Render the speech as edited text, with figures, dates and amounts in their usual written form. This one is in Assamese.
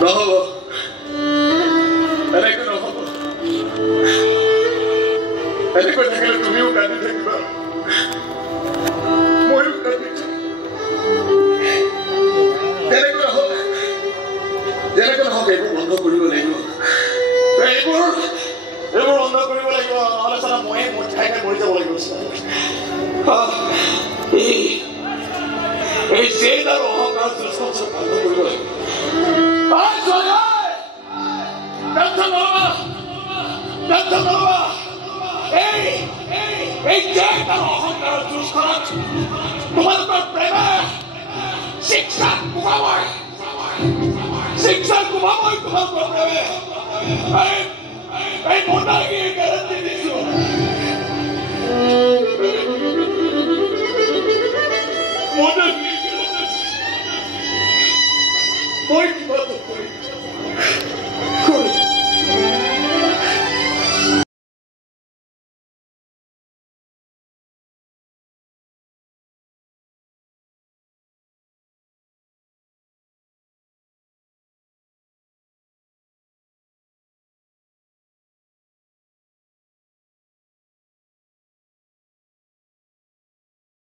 নহ'ব এনেকৈ নহ'ব এনেকৈ থাকিলে তুমিও কান্দি থাকিবা ময়ো কান্দি তেনেকৈ নহ'ব যেনেকৈ নহওক এইবোৰ বন্ধ কৰিব লাগিব এইবোৰ বন্ধ কৰিব লাগিব নহ'লে চালা ময়ে মোৰ খাই মৰি যাব লাগিব এই জেদ আৰু অহংকাৰ বন্ধ কৰিব লাগিব তোমালোকৰ প্ৰেমে শিক্ষা কোবাবই তোমালোকৰ প্ৰেমে এই মতাগিৰ গেৰেণ্টি দিছো